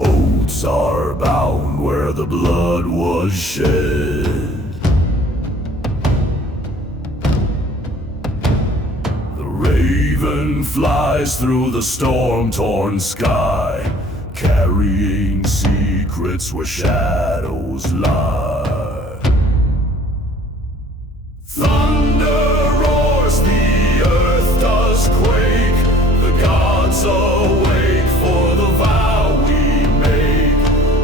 Oaths are bound where the blood was shed. The raven flies through the storm-torn sky, carrying secrets where shadows lie. Thunder roars, the earth does quake. The gods awake for the vow we make.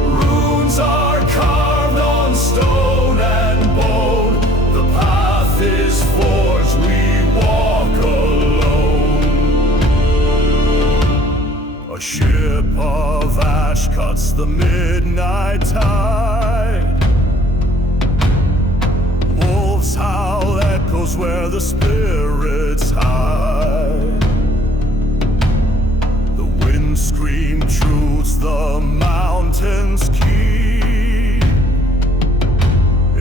Runes are carved on stone and bone. The path is forged, we walk alone. A ship of ash cuts the midnight tide. Wolves howl, echoes where the spirits hide. The wind scream truths the mountains keep.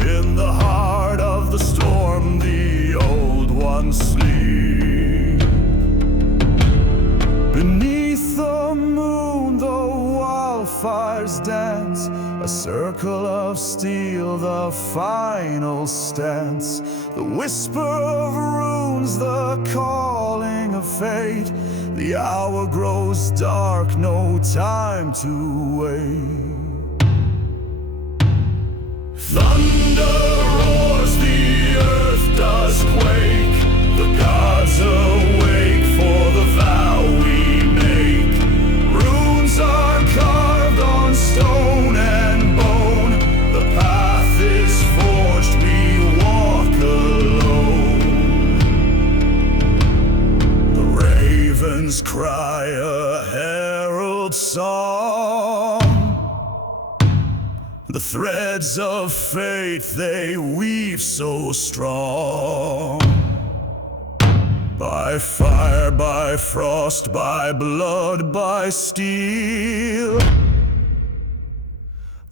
In the heart of the storm the old ones sleep. Beneath the moon the wildfires dance, a circle of steel, the final stance. The whisper of runes, the calling of fate. The hour grows dark, no time to wait. Thunder roars, the earth does quake. The gods awake for the vow we make. Runes are carved on stone and bone. The path is forged, we walk alone. The ravens cry a herald song. The threads of fate they weave so strong. By fire, by frost, by blood, by steel,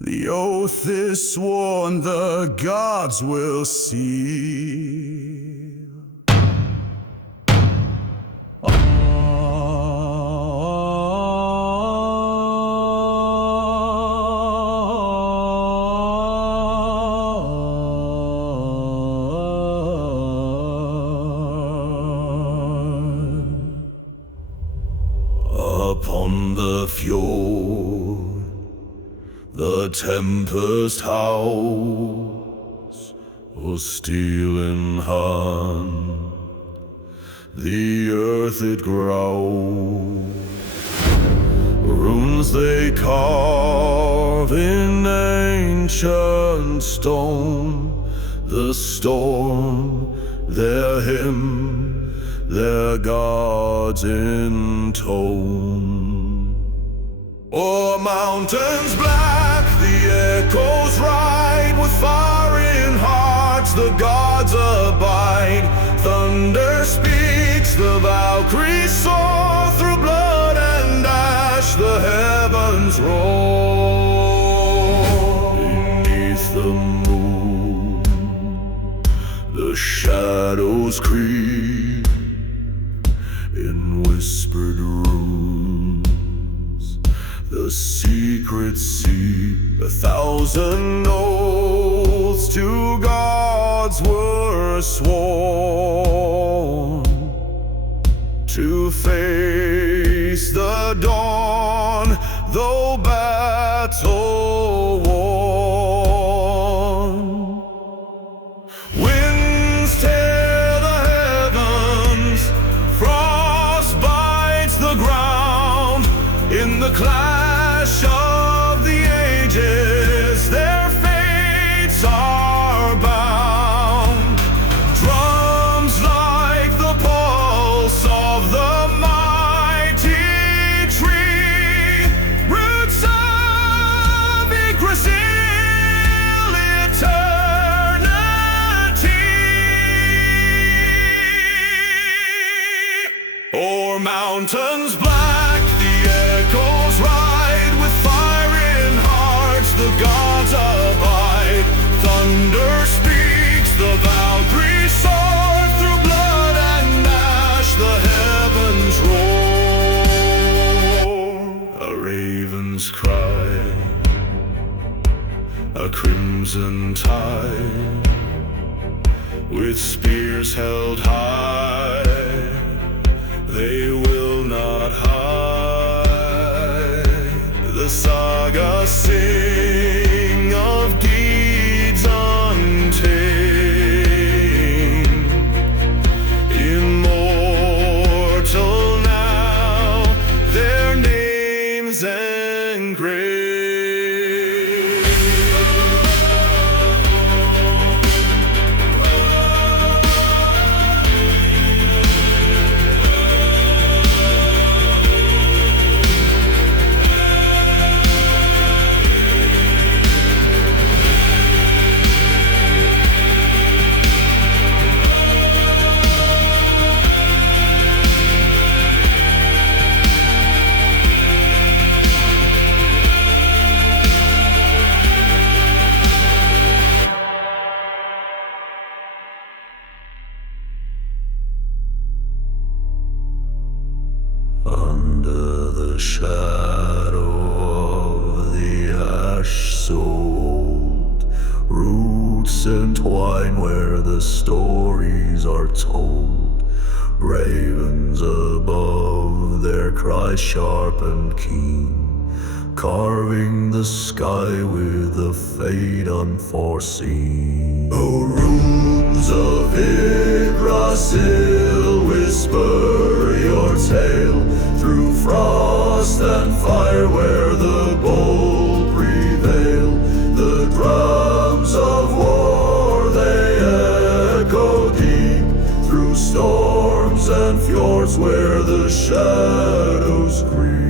the oath is sworn, the gods will seal. Upon the fjord, the tempest howls, a steel in hand, the earth it growls. Runes they carve in ancient stone, the storm, their hymn, their gods intone. O'er mountains black the echoes ride, with fire in hearts the gods abide. Thunder speaks, the Valkyries soar, through blood and ash the heavens roar. Beneath the moon the shadows creep, in whispered runes the secrets seep. 1,000 oaths to gods were sworn, to face the dawn, though battle worn. Winds tear the heavens, frost bites the ground. In the clash of the ages, their fates are bound. Drums like the pulse of the mighty tree, roots of Yggdrasil, eternity. O'er mountains black the echoes ride, with fire in hearts the gods abide. Thunder speaks, the Valkyries soar, through blood and ash the crimson tide, with spears held high, they will not hide. The saga sing of deeds untamed, immortal now, their names engraved. Under the shadow of the ash so old, roots entwine where the stories are told. Ravens above, their cry sharp and keen, carving the sky with a fate unforeseen. Oh, runes of Yggdrasil, whisper your tale through frost and fire where the bold prevail. The drums of war, they echo deep through storms and fjords where the shadows creep.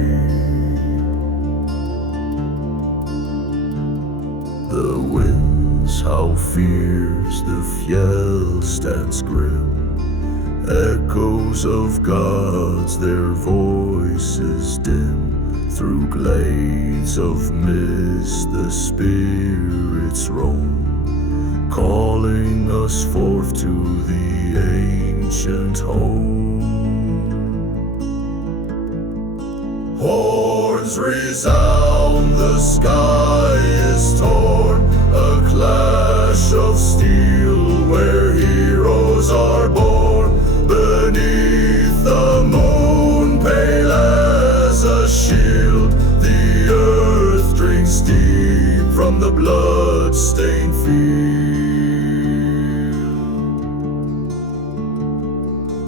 The winds howl fierce, the fjell stands grim, echoes of gods, their voices dim. Through glades of mist the spirits roam, calling us forth to the ancient home. Horns resound, the sky is torn, a clash of steel where heroes are born. Beneath the moon, pale as a shield, the earth drinks deep from the blood-stained field.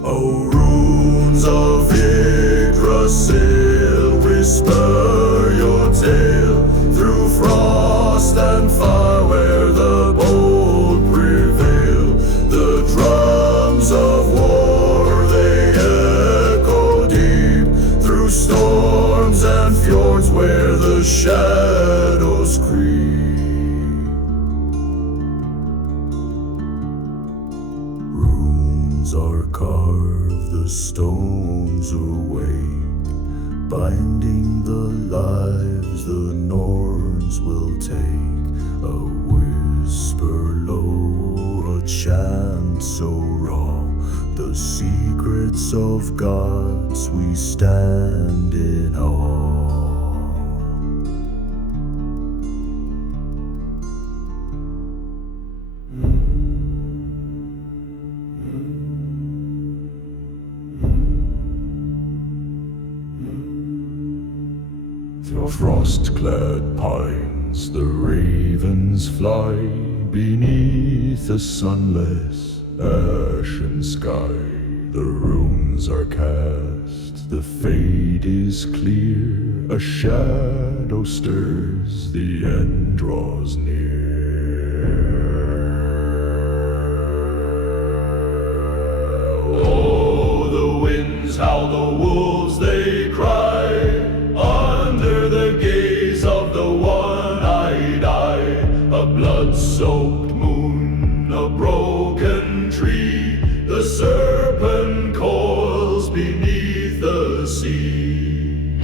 Oh, runes of Yggdrasil, whisper your tale through frost and fire where the bold prevail. The drums of war, they echo deep through storms and fjords where the shadows creep. Runes are carved, the stones awake, binding the lives the Norse will take. A whisper low, a chant so raw, the secrets of gods we stand in awe. Through frost-clad pines the ravens fly, beneath a sunless ashen sky. The runes are cast, the fate is clear, a shadow stirs, the end draws near. Oh, the winds howl, the wolves they cry, under the gaze of the one-eyed eye. A blood-soaked moon, a broken tree, the serpent coils beneath the sea.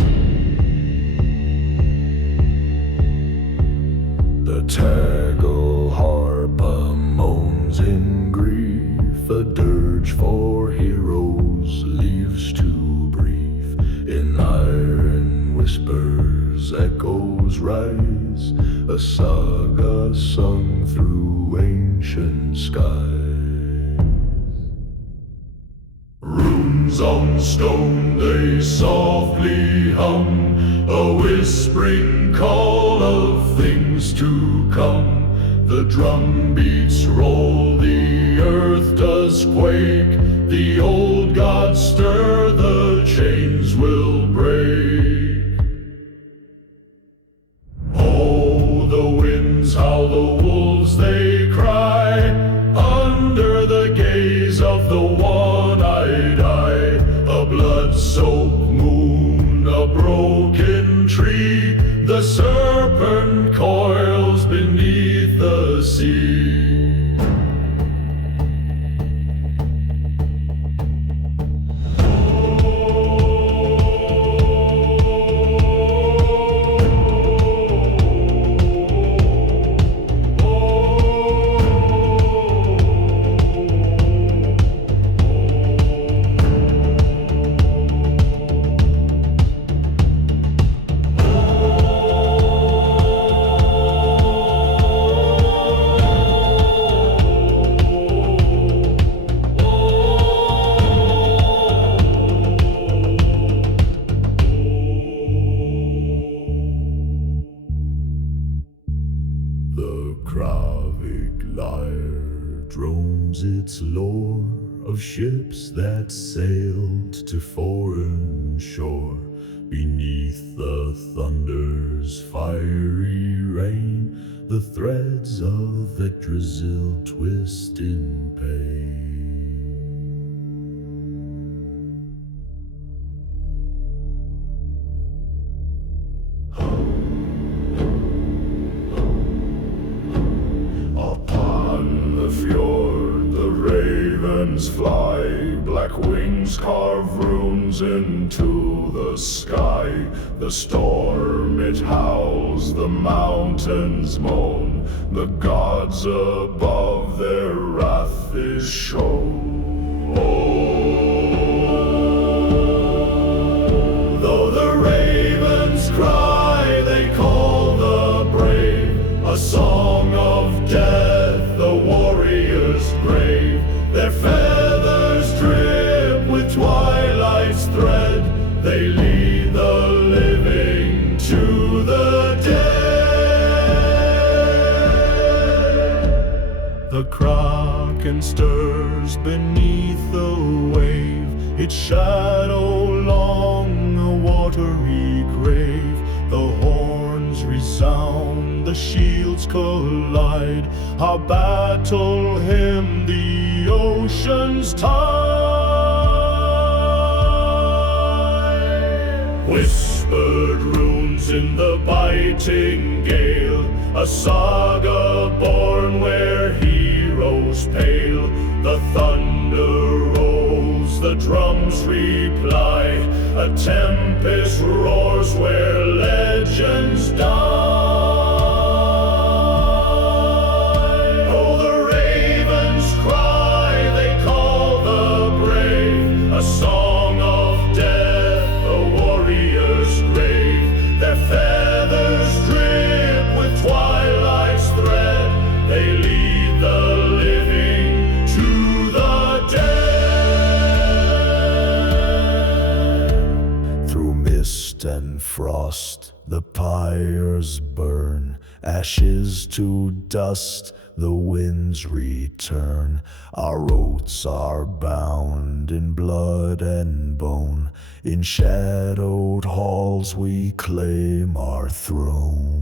The tagle harp moans in grief, a dirge for heroes leaves to brief. In iron whispers echoes rise, a saga sung through ancient skies. Runes on stone they softly hum, a whispering call of things to come. The drum beats roll, the earth does quake, the old gods stir, the chains will break. Oh, the winds howl, the wolves they cry, under the gaze of the one-eyed eye. A blood-soaked moon, a broken tree, the serpent coils beneath the sea. Drones its lore of ships that sailed to foreign shore. Beneath the thunder's fiery rain, the threads of Yggdrasil twist in pain. Fjord, the ravens fly, black wings carve runes into the sky. The storm it howls, the mountains moan, the gods above their wrath is shown. Though the ravens cry, they call the brave, a song of death, the warrior's grave. Their feathers drip with twilight's thread, they lead the living to the dead. The kraken stirs beneath the wave, its shadow long a watery grave. The horns resound, the shields collide, our battle hymn the ocean's tide. Whispered runes in the biting gale, a saga born where heroes pale. The thunder rolls, the drums reply, a tempest roars where legends die. Oh, the ravens cry, they call the brave, a song of death, a warrior's grave. Their feathers drip with twilight's thread, they lead the living to the dead. Through mist and frost the pyres burn, ashes to dust the winds return. Our oaths are bound in blood and bone, in shadowed halls we claim our throne.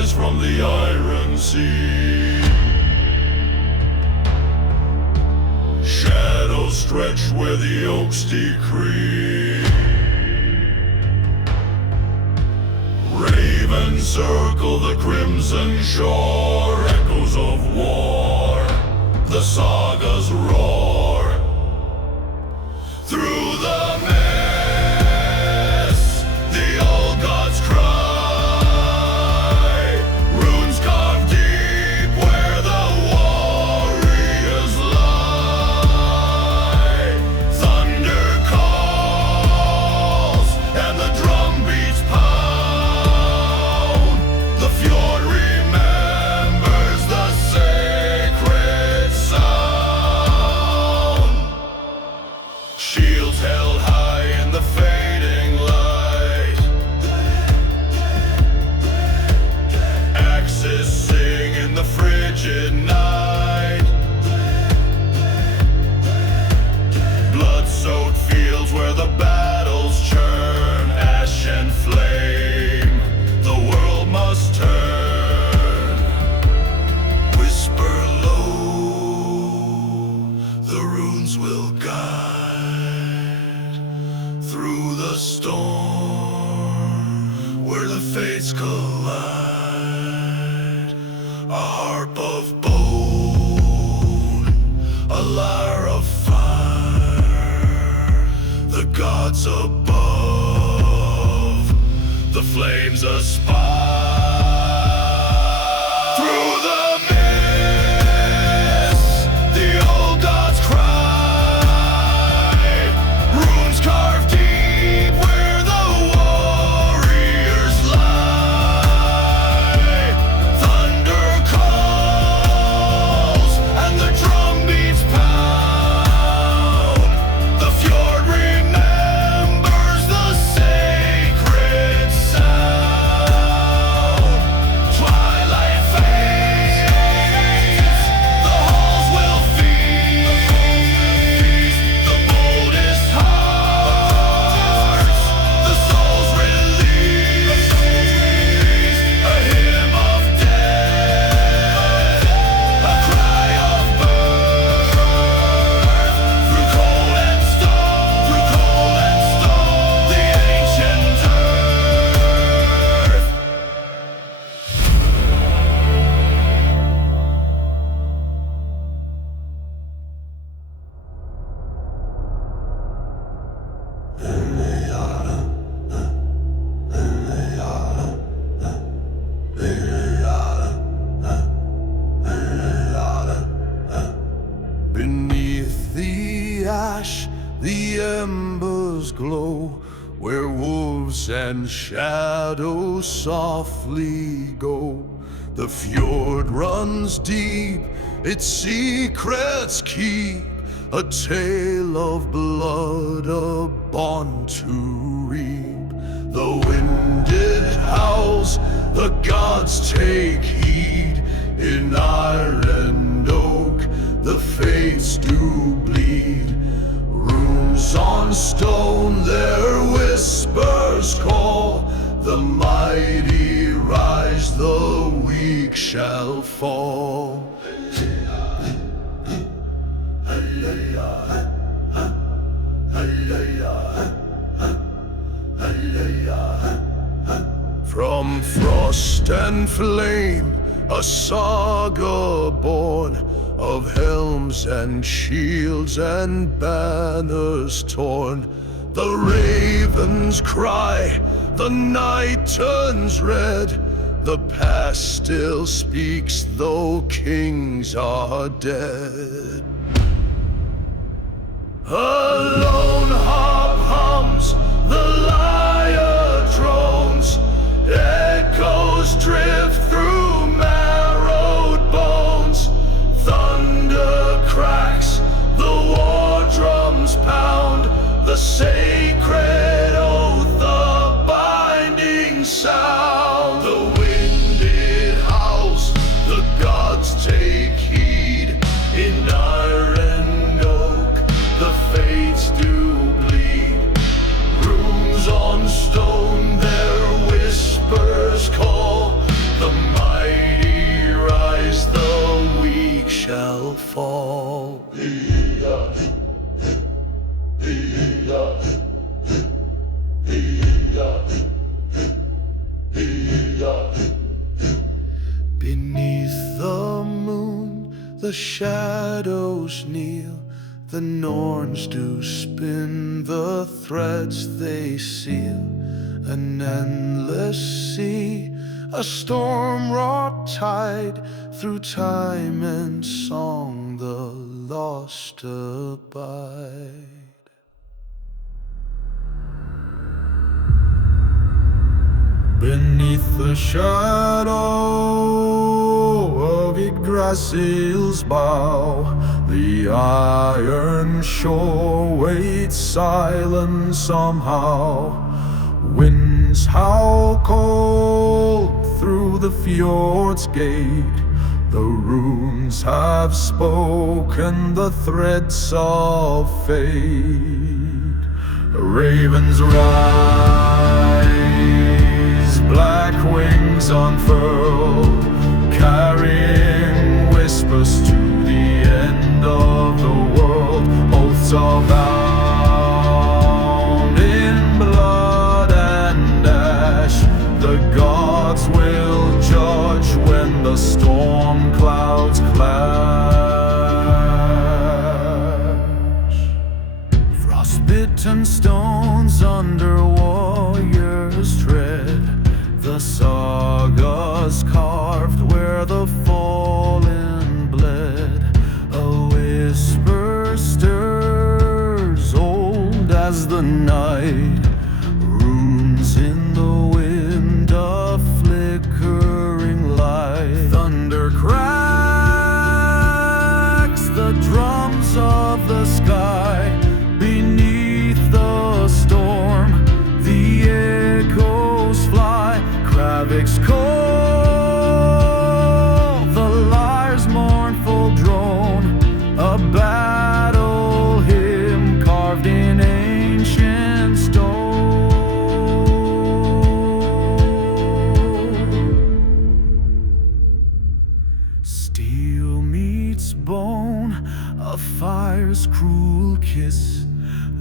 rise from the iron sea. Shadows stretch where the oaks decree. Ravens circle the crimson shore. Echoes of war, the sagas roar. Through the mist, the old gods cry. Runes carved deep where the warriors lie. Thunder calls and the drum beats pound. The fjord remembers the sacred sound. Shields held high in the fading light. Axes sing in the frigid night. Blood-soaked fields where the battles churn. Ash and flame, the world must turn. Whisper low, the runes will guide through the storm where the fates collide. A harp of bone, a lyre of fire. The gods above, the flames aspire. Through the mist, the old gods cry. Runes carved deep where the warriors lie. Thunder calls and the drum beats pound. The fjord remembers the sacred sound. Twilight fades, the halls will feast. The boldest hearts, the souls release. A hymn of death, a cry of birth. Through cold and stone, the ancient earth. Beneath the ash, the embers glow, where wolves and shadows softly go. The fjord runs deep, its secrets keep a tale of blood, a bond to reap. The winded howls, the gods take heed. In iron oak, the fates do bleed. Runes on stone, their whispers call. The mighty rise, the weak shall fall. From frost and flame, a saga born of helms and shields and banners torn. The ravens cry, the night turns red. The past still speaks, though kings are dead. A lone harp hums, the lyre drones. Echoes drift through marrowed bones. Thunder cracks, the war drums pound. The sacred oath, the binding sound. The winded howls, the gods take heed. In iron oak, the fates do bleed. Runes on stone, their whispers call. fall. Beneath the moon, the shadows kneel. The Norns do spin the threads they seal. An endless sea, a storm-wrought tide. Through time and song the lost abide. Beneath the shadow of Yggdrasil's bow, the iron shore waits silent somehow. Winds howl cold through the fjord's gate. The runes have spoken the threads of fate. Ravens rise, black wings unfurl, carrying whispers to the end of the world. Oaths are bound in blood and ash. The gods will judge when the storm clouds clash. Frostbitten stones under warriors tread. The sagas carved where the fallen bled. A whisper stirs old as the night. Runes in the wind, a flickering light. Thunder cracks the drums of the sky. Beneath the storm, the echoes fly. Kravik's call, the lyre's mournful drone. A battle hymn carved in ancient stone. Steel meets bone, a fire's cruel kiss.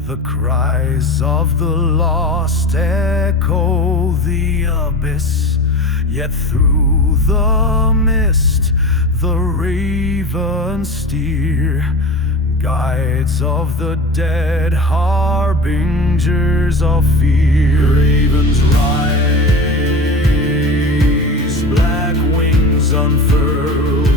The cries of the lost echo the abyss. Yet through the mist the ravens steer, guides of the dead, harbingers of fear. Ravens rise, black wings unfurl,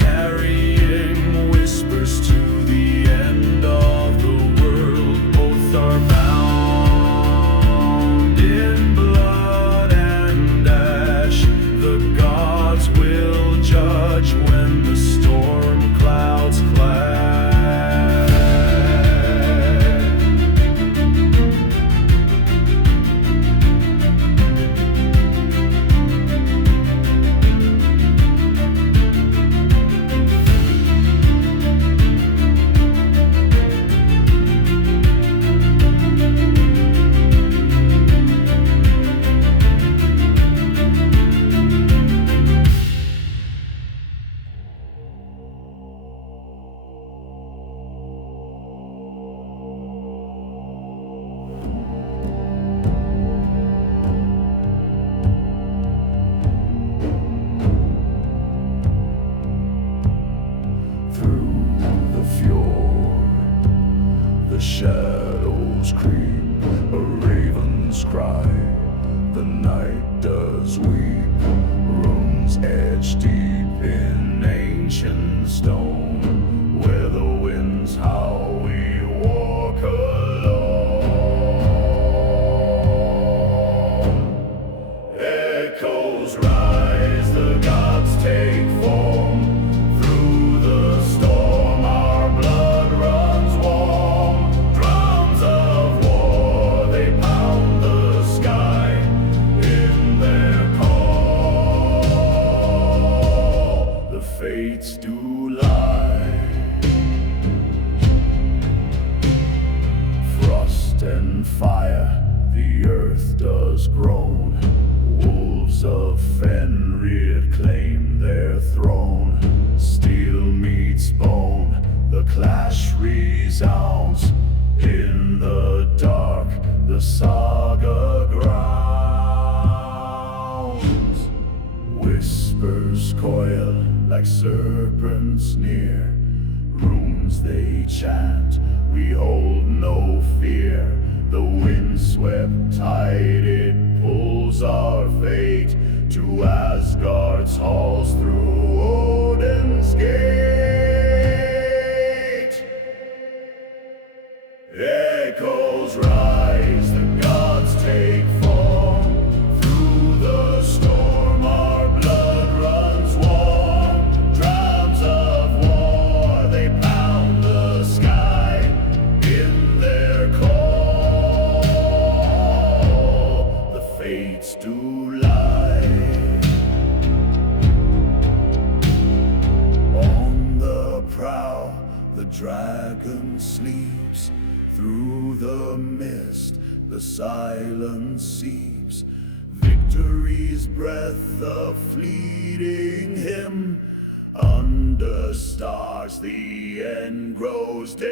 carrying whispers to the end of the world. Both are bound in blood and ash. The gods will judge when the storm clouds clash. The shadows creep, a raven's cry. The night does weep, runes etched deep in ancient stone. Where the winds howl, we walk alone. Echoes rise, the gods take form. Through the storm, our blood runs warm. Drums of war, they pound the sky in their call. The fates do lie. Frost and fire, the earth does groan. Wolves of Fenrir claim their throne. Steel meets bone. whispers coil like serpents near. Runes they chant, we hold no fear. The wind-swept tide, it pulls our fate to Asgard's halls through Odin's gate. Echoes rise, the gods take form. Through the storm our blood runs warm. Drums of war, they pound the sky in their call. The fates do lie. On the prow, the dragon sleeps. Through the mist, the silence seeps. Victory's breath, a fleeting hymn. Under stars, the end grows dim.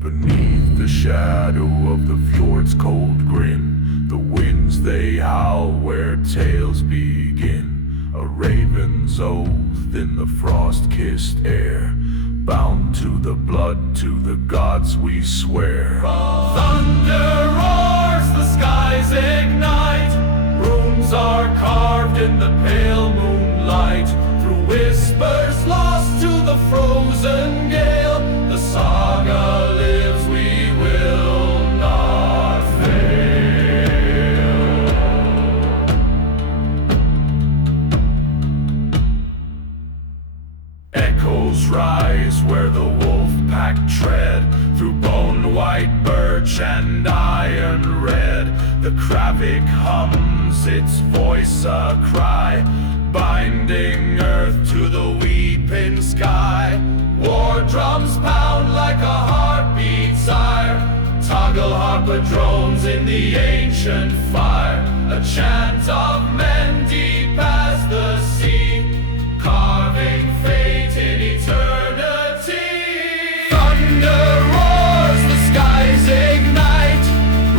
Beneath the shadow of the fjord's cold grin, the winds they howl where tales begin. A raven's oath in the frost-kissed air, bound to the blood, to the gods we swear. Thunder roars, the skies ignite. Runes are carved in the pale moonlight. Through whispers lost to the frozen gale, the saga lives, we will not fail. Echoes rise where the wolf pack tread, through bone-white birch and iron red. The Kravik hums, its voice a cry, binding earth to the weeping sky. War drums pound like a heartbeat sire. Toggle harper drones in the ancient fire. A chant of men deep as the sea, carving fate in eternity. Thunder roars, the skies ignite.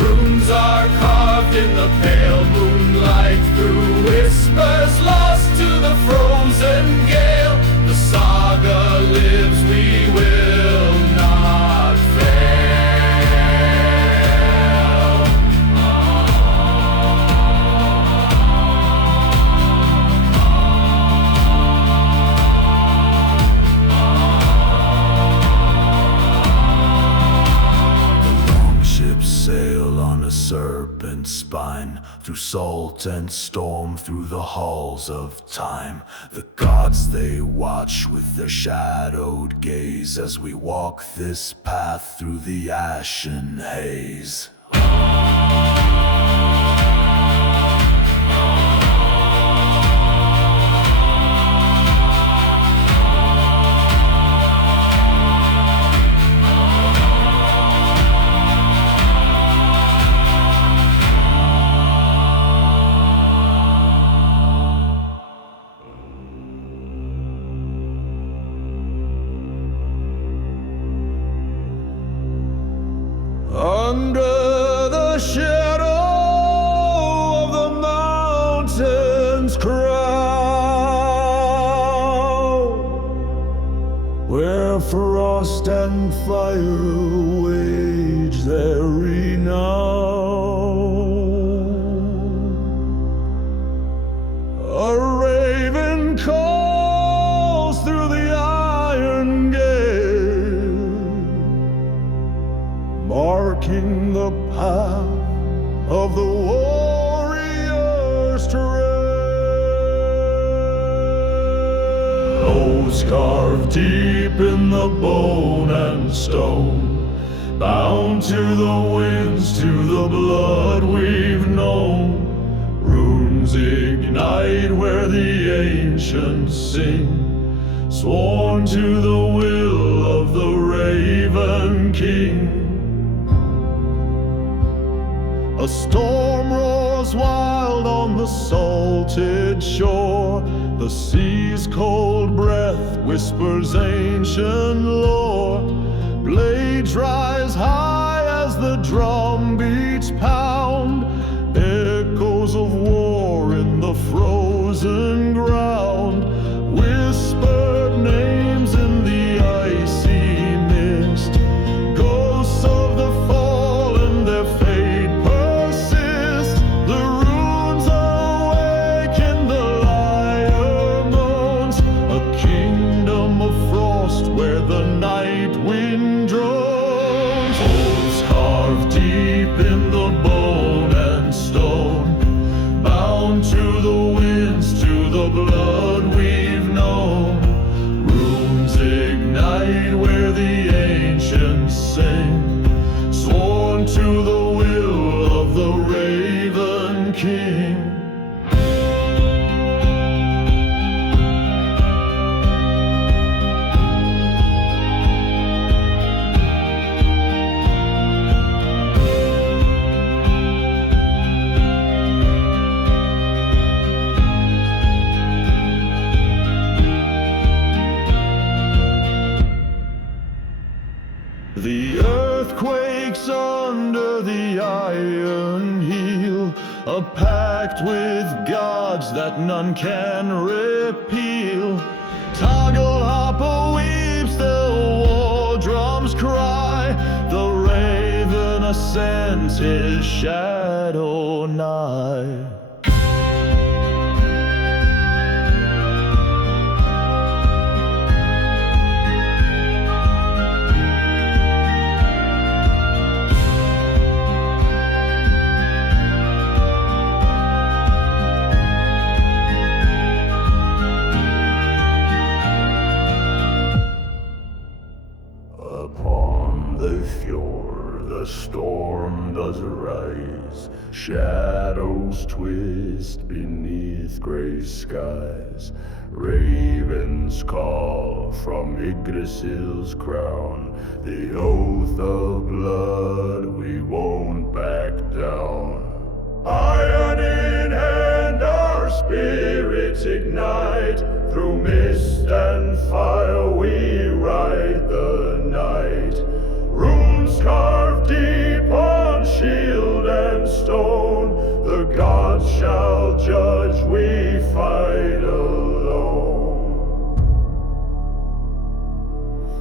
Runes are carved in the pale moonlight. Through whispers lost to the frozen gale, the saga lives, we will not fail. The longships sail on a serpent spine, through salt and storm, through the halls of time. The gods they watch with their shadowed gaze, as we walk this path through the ashen haze. Under the shadow of the mountain's crown, where frost and fire wage their renown, a raven calls through the iron gate, marking the path of the warrior's trail. Oaths carved deep in the bone and stone, bound to the winds, to the blood we've known. Runes ignite where the ancients sing, sworn to the will of the Raven King. A storm roars wild on the salted shore. The sea's cold breath whispers ancient lore. Blades rise high as the drum beats pound, echoes of war in the frozen ground. Whispered names in the icy mist, ghosts of the fallen, their fate persists. The runes awaken, the lyre moans, a kingdom of frost where the night wind drones. Oaths carved deep in the bone and stone, bound to the winds, to the blood we've known. Runes ignite where the ancients sing, sworn to the will of the Raven King. The earth quakes under the iron heel, a pact with gods that none can repeal. Toggle Hopper weeps, the war drums cry. The raven ascends, his shadow nigh. Upon the fjord the storm does arise, shadows twist beneath gray skies. Ravens call from Yggdrasil's crown, the oath of blood, we won't back down. Iron in hand, our spirits ignite, through mist and fire we ride the night. Runes carved deep on shield and stone, the gods shall judge, we fight alone.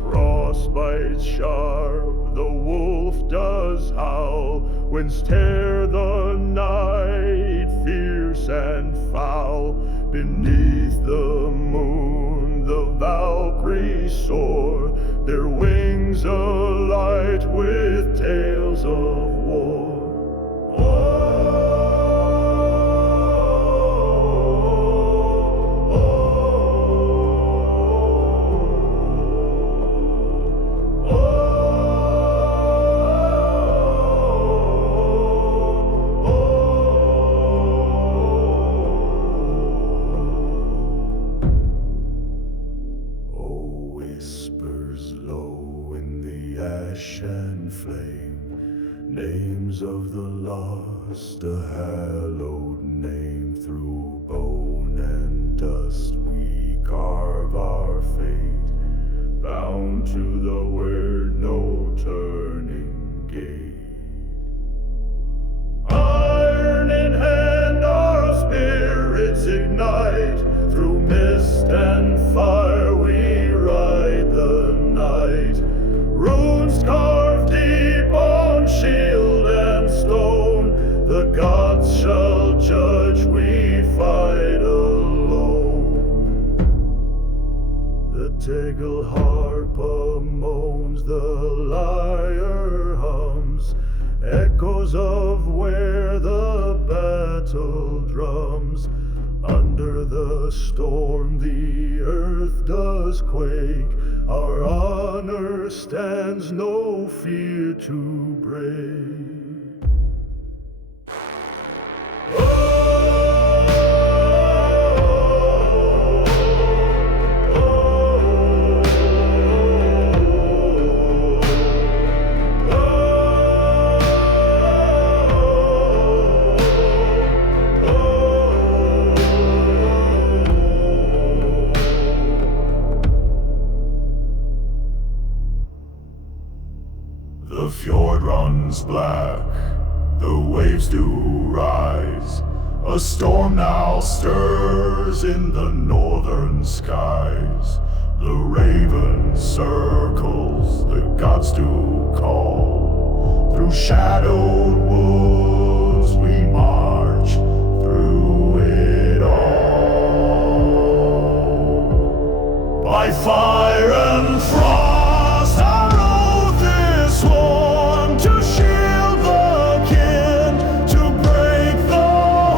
Frost bites sharp, the wolf does howl, winds tear the night, fierce and foul. Beneath the moon the Valkyries soar, their wings alight with tales of war. Ash and flame, names of the lost, a hallowed name. Through bone and dust we carve our fate, bound to the word, no turning gate. Iron in hand, our spirits ignite, through mist and fire we ride the night. Runes carved deep on shield and stone, the gods shall judge, we fight alone. The Tegel harper moans, the lyre hums, echoes of where the battle drums. Under the storm the earth does us quake. Our honor stands no fear to break. The fjord runs black, the waves do rise. A storm now stirs in the northern skies. The raven circles, the gods do call. Through shadowed woods we march, through it all. By fire and frost our oath is sworn, to shield the kin, to break the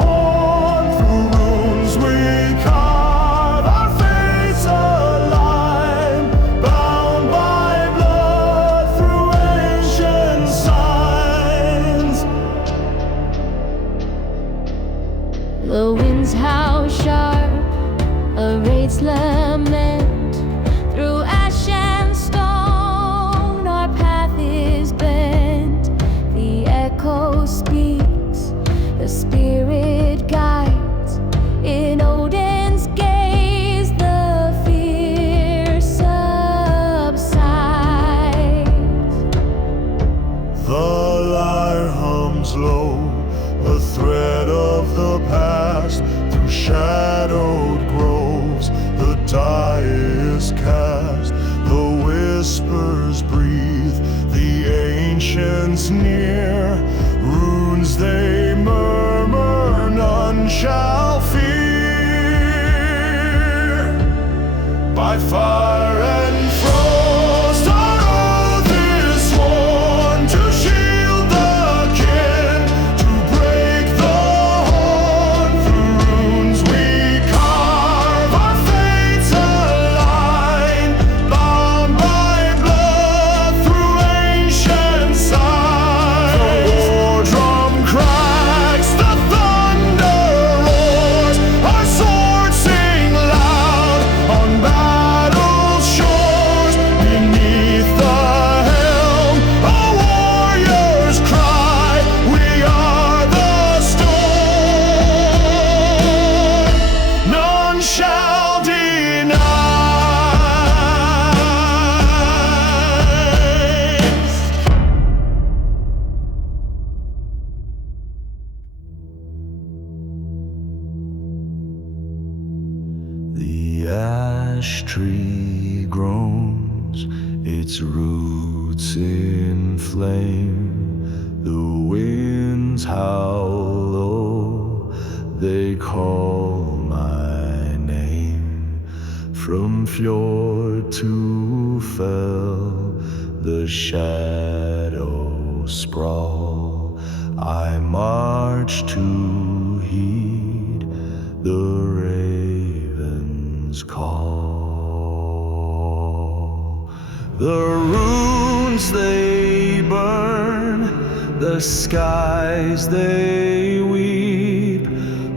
horn. Through runes we carve our fates align, bound by blood through ancient signs. The winds howl sharp, a raid's lament. Through ash and stone our path is bent. The echo speaks, the spirit guides. In Odin's gaze the fear subsides. The lyre hums low, a thread of the past. Through shadowed groves the die is cast. The whispers breathe, the ancients near. Runes they murmur, none shall fear. By fire and frost our oath is sworn, to shield the kin, to break the horn. Through runes we carve our fates align, bound by blood through ancient signs. The war drum cracks, the thunder roars, our swords sing loud on battle's shores. Beneath the helm a warrior's cry, we are the storm, none shall deny. The ash tree groans, its roots in flame. The winds howl low, they call my name. From fjord to fell, the shadows sprawl. I march to heed the raven's call. The runes they burn, the skies they weep.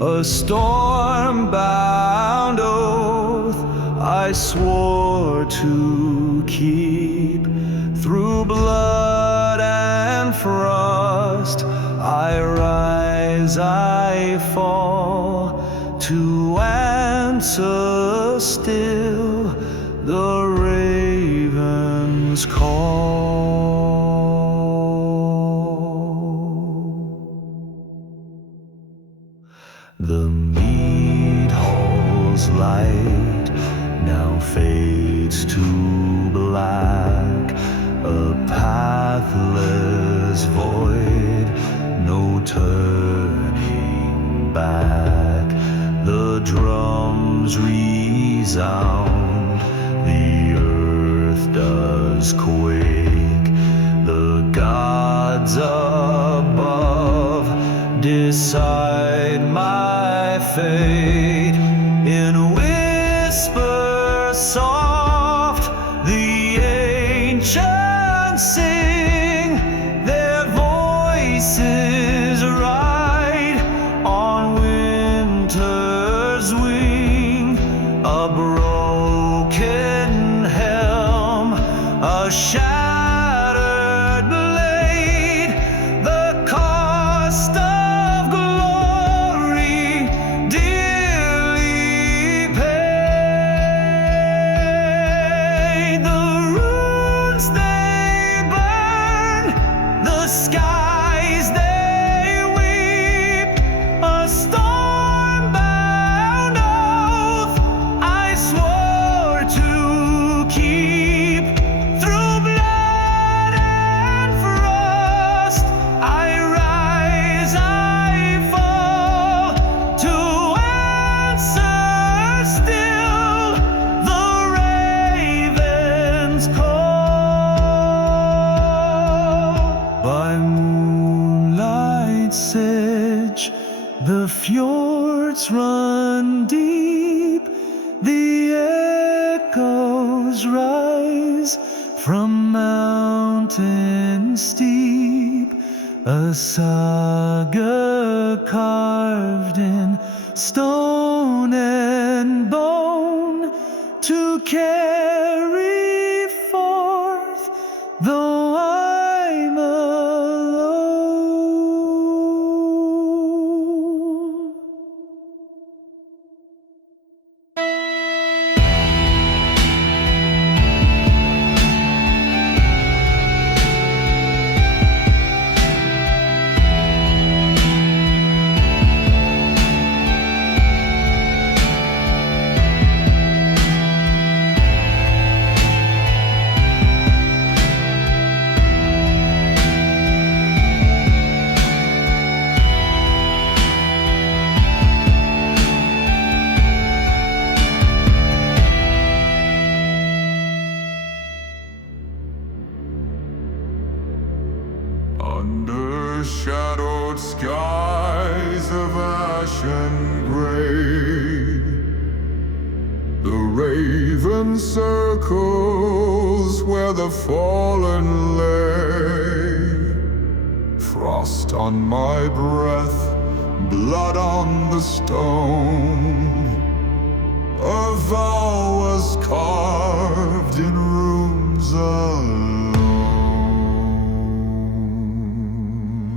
A storm-bound oath I swore to keep. Through blood and frost I rise, I fall, to answer still the raven's call. The mead hall's light now fades to black, a pathless void, no turning back. The drums resound, the earth does quake. The gods above decide my fate in whisper song. sing, their voices ride on winter's wing. A broken helm, a shattered blade, the cost of glory dearly paid. The runes they burn, the skies they weep, a storm-bound oath I swore to keep. Through blood and frost I rise, I fall, to answer still the raven's call. By moonlight's edge the fjords run deep, the echoes rise from mountain steep, a saga carved in stone and bone to carry forth, though I'm alone. Under shadowed skies of ashen gray, the raven circles where the fallen lay. Frost on my breath, blood on the stone, a vow was carved in runes alone.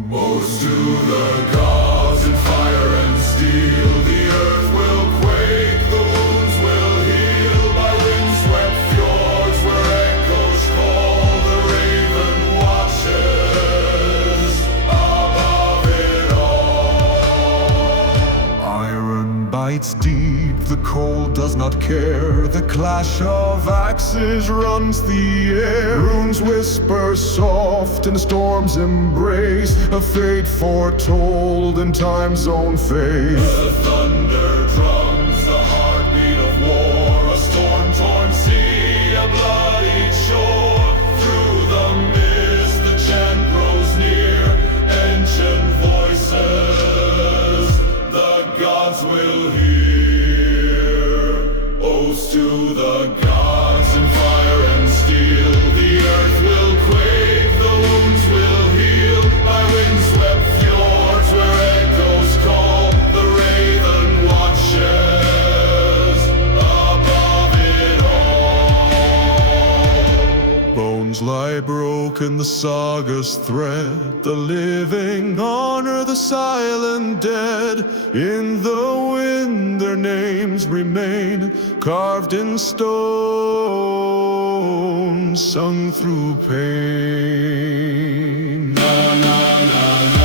Oaths to the gods in fire and steel, the earth will quake, the wounds will heal. By windswept fjords where echoes call, the raven watches above it all. Iron bites deep, the cold does not care, the clash of axes runs the air. Runes whisper soft in storm's embrace, a fate foretold in time's own face. The thunder drums, the heartbeat of war, a storm-torn sea, a bloodied shore. Through the mist the chant grows near, ancient voices the gods will hear. Oaths to the gods in fire and steel, the earth will quake, the wounds will heal. By windswept fjords where echoes call, the raven watches above it all. Bones lie broken, the saga's thread, the living honor the silent dead. In the wind their names remain, carved in stone, sung through pain. Na, na, na, na.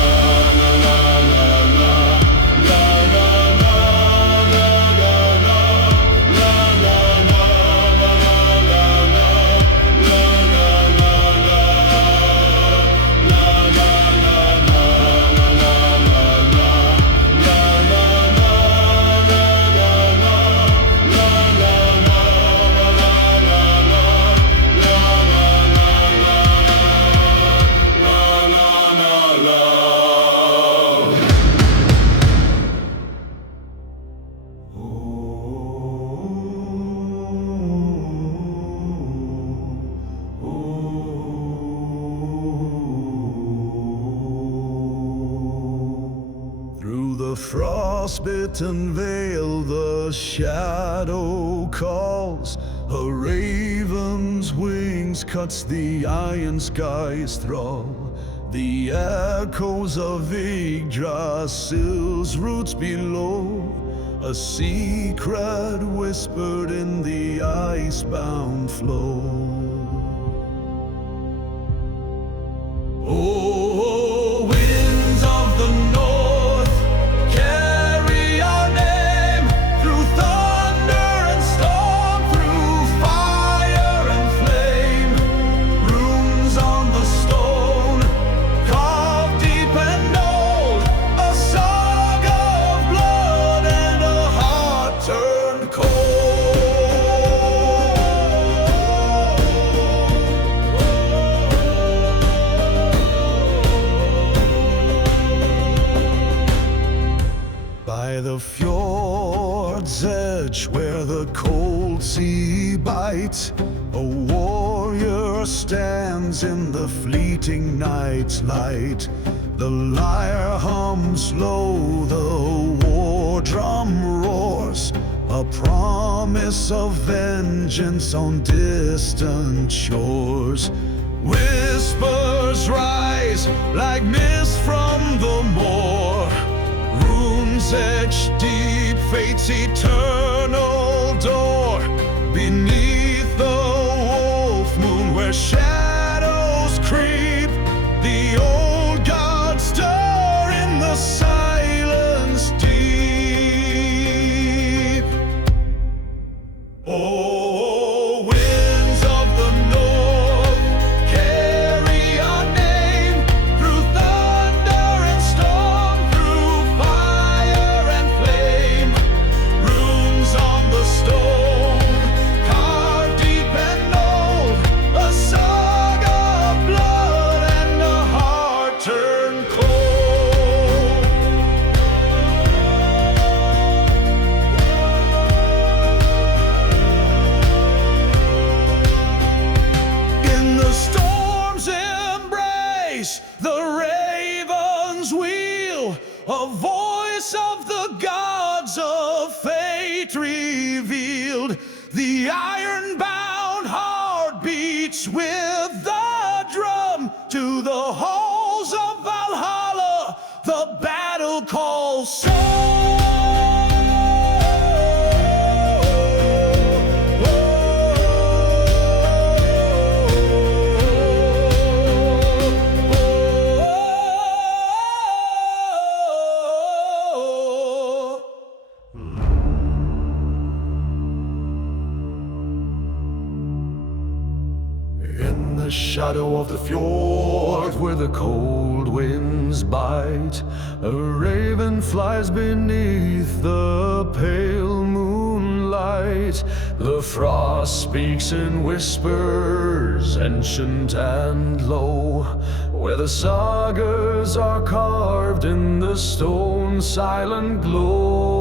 frostbitten vale the shadow calls. A raven's wings cuts the iron sky's thrall. The echoes of Yggdrasil's roots below, a secret whispered in the icebound flow. Oh, winds of the north, carry our name through thunder and storm, through fire and flame. Runes on the stone, carved deep and old, a saga of blood and a heart turned cold. By the fjord's edge where the cold sea bites, a warrior stands in the fleeting night's light. The lyre hums low, the war drum roars, a promise of vengeance on distant shores. Whispers rise like mist from the moor, runes etched deep, fate's eternal door. Beneath the wolf moon where shadows creep, the old gods stir in the silence deep. Oh, winds of the north, carry our name through thunder and storm, through fire and flame. Runes on the stone, carved deep and old, a saga of blood and a heart turned cold. In the storm's embrace, the ravens wheel, a voice of the gods of fate revealed. The iron-bound heart beats with the drum to the halls of Valhalla, the battle calls In the shadow of the fjord where the cold winds bite, a raven flies beneath the pale moonlight. The frost speaks in whispers, ancient and low, where the sagas are carved in the stone's silent glow.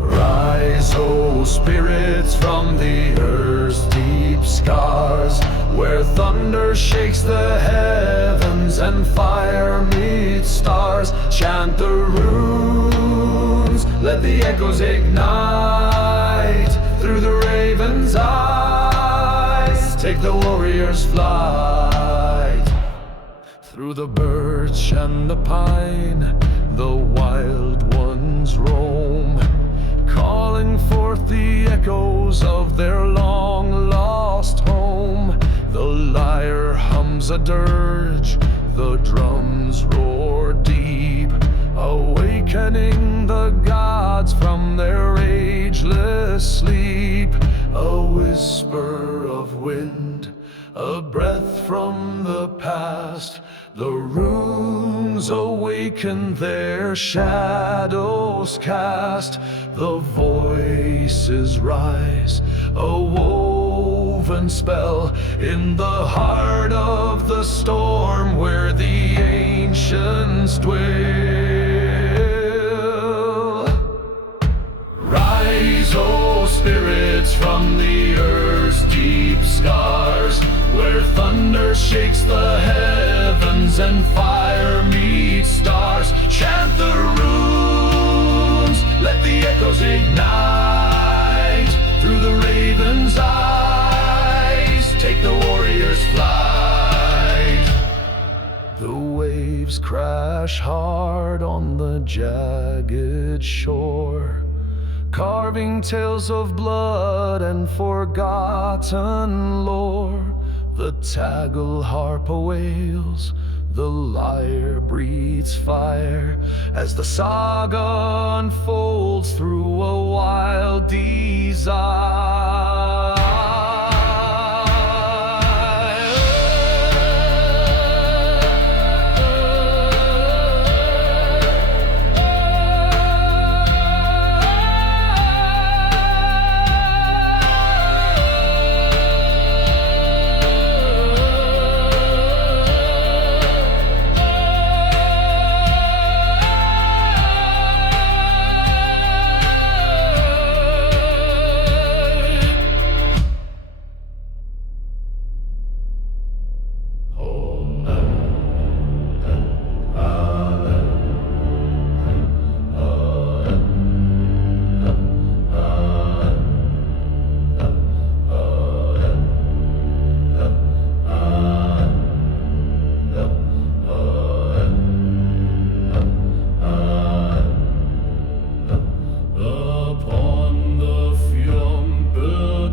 Rise, O spirits, from the earth's deep scars, where thunder shakes the heavens and fire meets stars. Chant the runes, let the echoes ignite. Through the raven's eyes, take the warrior's flight. Through the birch and the pine, the wild ones roam, calling forth the echoes of their long-lost home. The lyre hums a dirge, the drums roar deep, awakening the gods from their ageless sleep. A whisper of wind, a breath from the past, the runes awaken, their shadows cast. The voices rise, a woven spell, in the heart of the storm where the ancients dwell. Rise, O spirits, from the earth's deep scars, where thunder shakes the heavens ravens and fire meet stars. Chant the runes, let the echoes ignite. Through the raven's eyes, take the warrior's flight. The waves crash hard on the jagged shore, carving tales of blood and forgotten lore. The tagle harp wails, the lyre breathes fire, as the saga unfolds through a wild desire.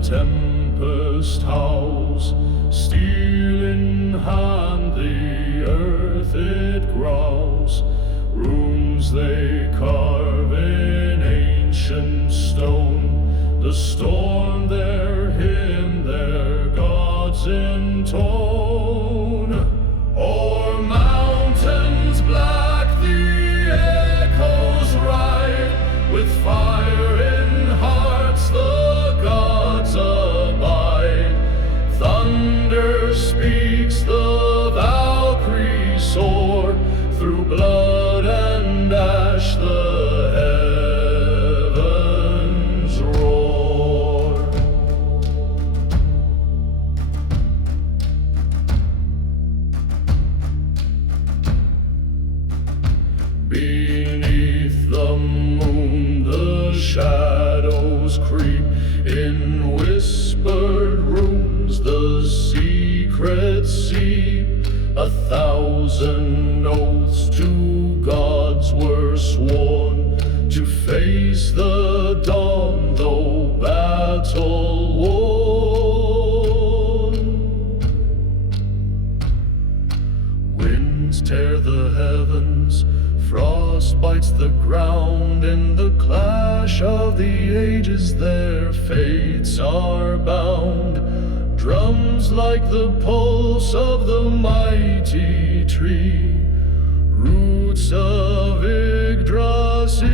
Tempest howls, steel in hand, the earth it growls. Runes they carve in ancient stone, the storm their hymn, their gods intone. O'er mountains black the echoes ride, with fire in hearts the gods abide. Thunder speaks, the Valkyrie soar, through blood and ash the heavens roar. Beneath the moon the shadows creep, in whispered rooms the secrets seep. 1,000 oaths to gods were sworn, to face the dawn though battle worn. Winds tear the heavens, frost bites the ground. In the clash of the ages their fates are bound. Drums like the pulse of the mighty tree, roots of Yggdrasil,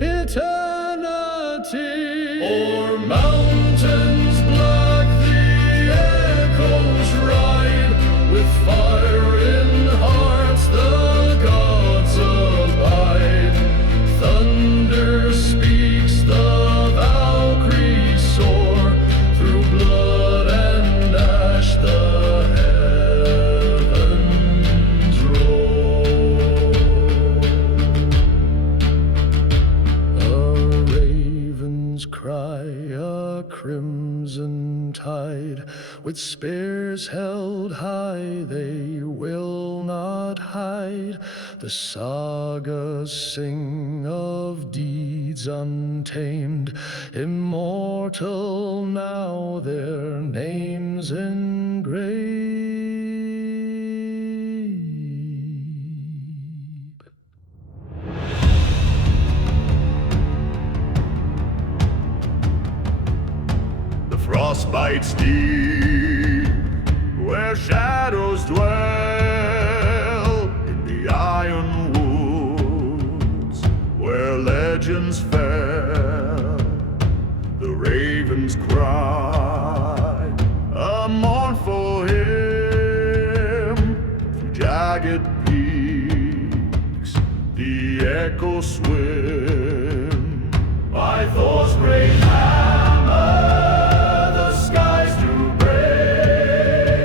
eternity. O'er mountains black the echoes ride, with fire in hearts the gods abide. Thunder speaks, the Valkyrie soar, through blood and ash the heavens roar. A raven's cry, a crimson tide, with spears held high they will not hide. The sagas sing of deeds untamed, immortal now their names engraved. The frost bites deep, where shadows dwell, in the iron woods, where legends fell. The ravens cry a mournful hymn, through jagged peaks the echoes swim. By Thor's great hammer the skies do break,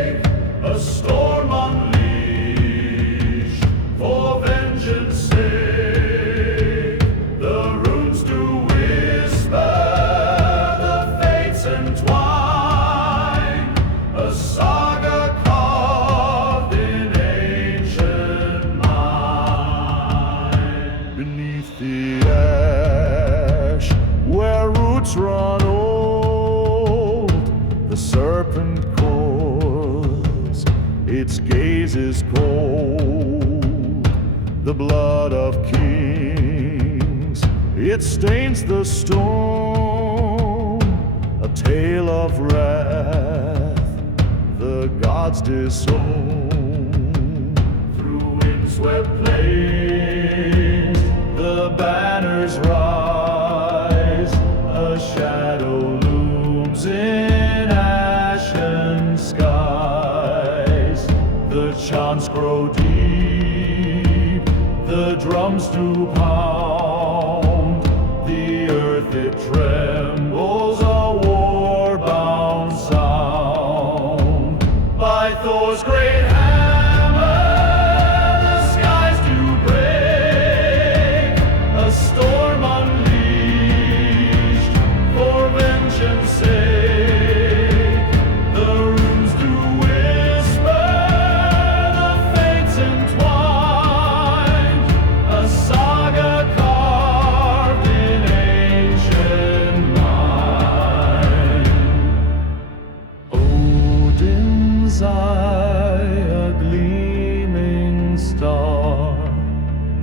gaze is cold. The blood of kings, it stains the stone. A tale of wrath, the gods disown. Through windswept plains, the banners rise. A shadow looms in ashen skies. The chants grow deep, the drums do pound. The earth it trembles, a war-bound sound. By Thor's great hammer, the skies do break. A storm unleashed for vengeance sake. The runes do whisper, the fates entwined. A saga carved in ancient mind. Odin's eye, a gleaming star,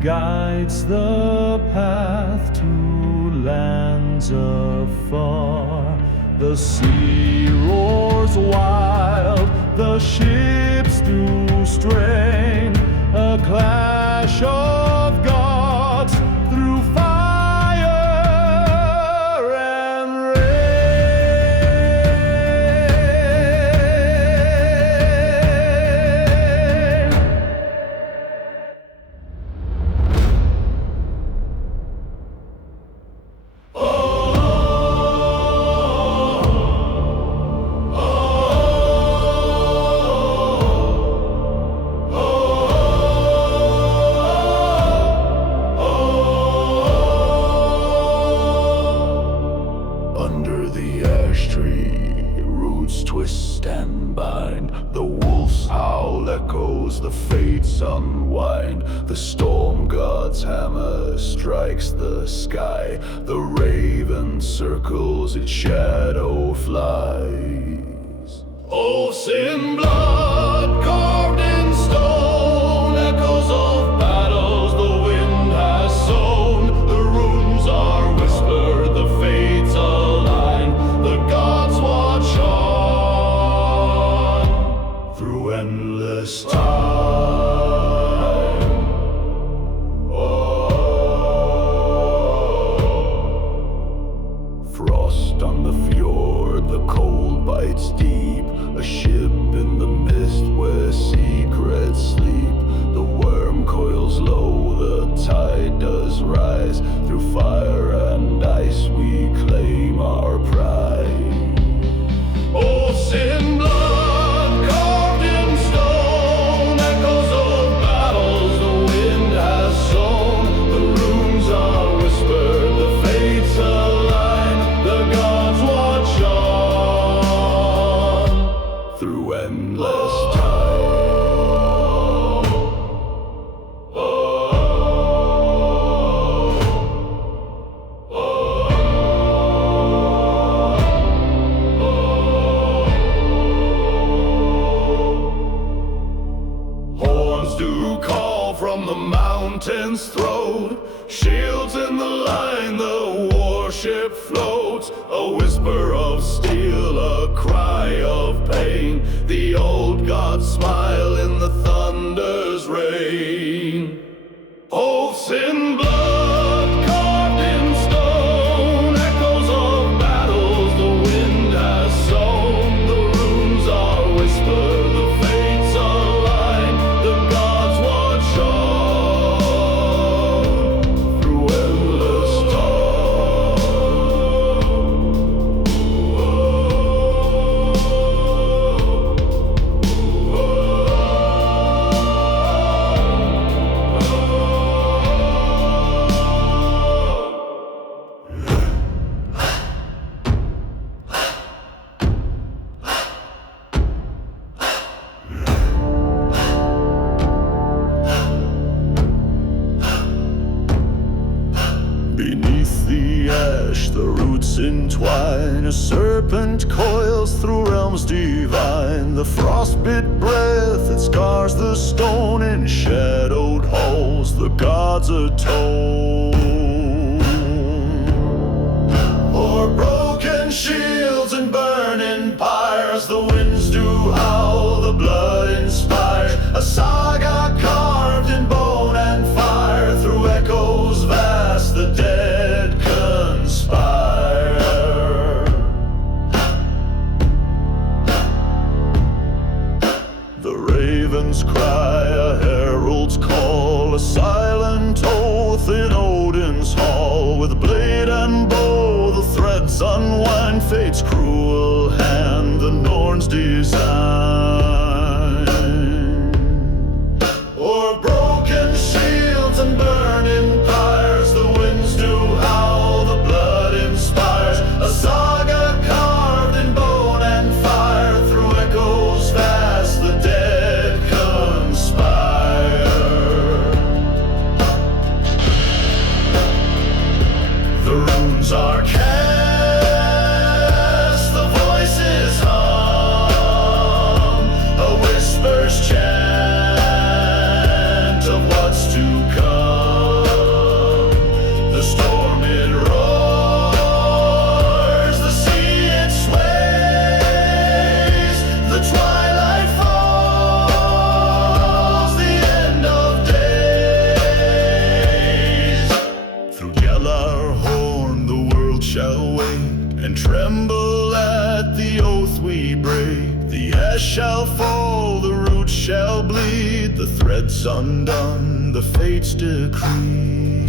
guides the path to lands afar. The sea roars wild, the ships do strain. A clash of gods through fire and rain. Under the ash tree, roots twist and bind. The wolf's howl echoes, the fates unwind. The storm god's hammer strikes the sky. The raven circles, its shadow flies. Oaths in blood, carved in stone, echoes of battles the wind has sown. The runes are whispered, the fates align. The gods watch on through endless time. Frost on the fjord, the cold bites deep. A ship in the mist where secrets sleep. The worm coils low, the tide does rise. Through fire and ice we claim our pride. Oaths in blood, carved in stone, echoes of battles the wind has sown. The runes are whispered, the fates align. The gods watch on through endless time. Horns do call from the mountain's throat. Shields in the line, the warship floats. A whisper of steel, a cry of pain. The old gods smile in the thunder's rain. Oaths in blood, carved in stone, echoes of battles the wind has sown. The runes are whispered, the fates align. The gods watch on through endless time. ropes entwine, a serpent coils through realms divine. The frostbit breath that scars the stone, in shadowed halls the gods atone. O'er broken shields and burning pyres, the winds do howl, the blood inspires. A saga carved in bone and fire, through echoes vast the dead conspire. The ravens cry, a herald's call, a silent oath in Odin's hall. With blade and bow the threads unwind, fate's cruel hand, the Norns design. O'er broken shields and burning pyres, the winds do howl, the blood inspires. A saga carved in bone and fire, through echoes vast the dead conspire. The runes are cast, the voices hum, a whisper's chant of what's to come. The storm it roars, the sea it sways, the twilight falls, the end of days. Through Gjallarhorn the world shall wait, and tremble at the oath we break. The ash shall fall, the roots shall bleed, the threads undone, the fates decree.